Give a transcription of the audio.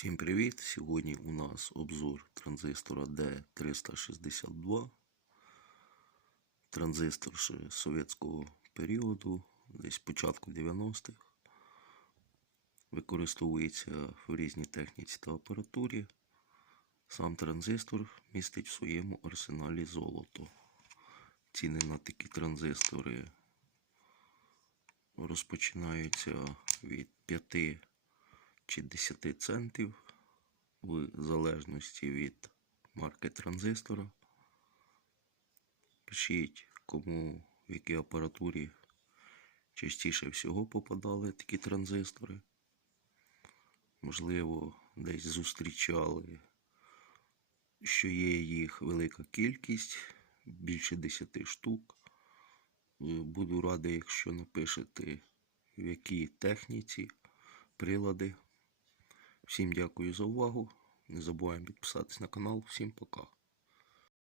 Всім привіт! Сьогодні у нас обзор транзистора D362. Транзистор ще совєтського періоду, десь початку 90-х. Використовується в різній техніці та апаратурі. Сам транзистор містить в своєму арсеналі золото. Ціни на такі транзистори розпочинаються від 5 чи 10 центів в залежності від марки транзистора. Пишіть, кому в якій апаратурі частіше всього попадали такі транзистори. Можливо, десь зустрічали, що є їх велика кількість, більше 10 штук. Буду радий, якщо напишете, в якій техніці прилади. Всім дякую за увагу. Не забуваємо підписатись на канал. Всім пока.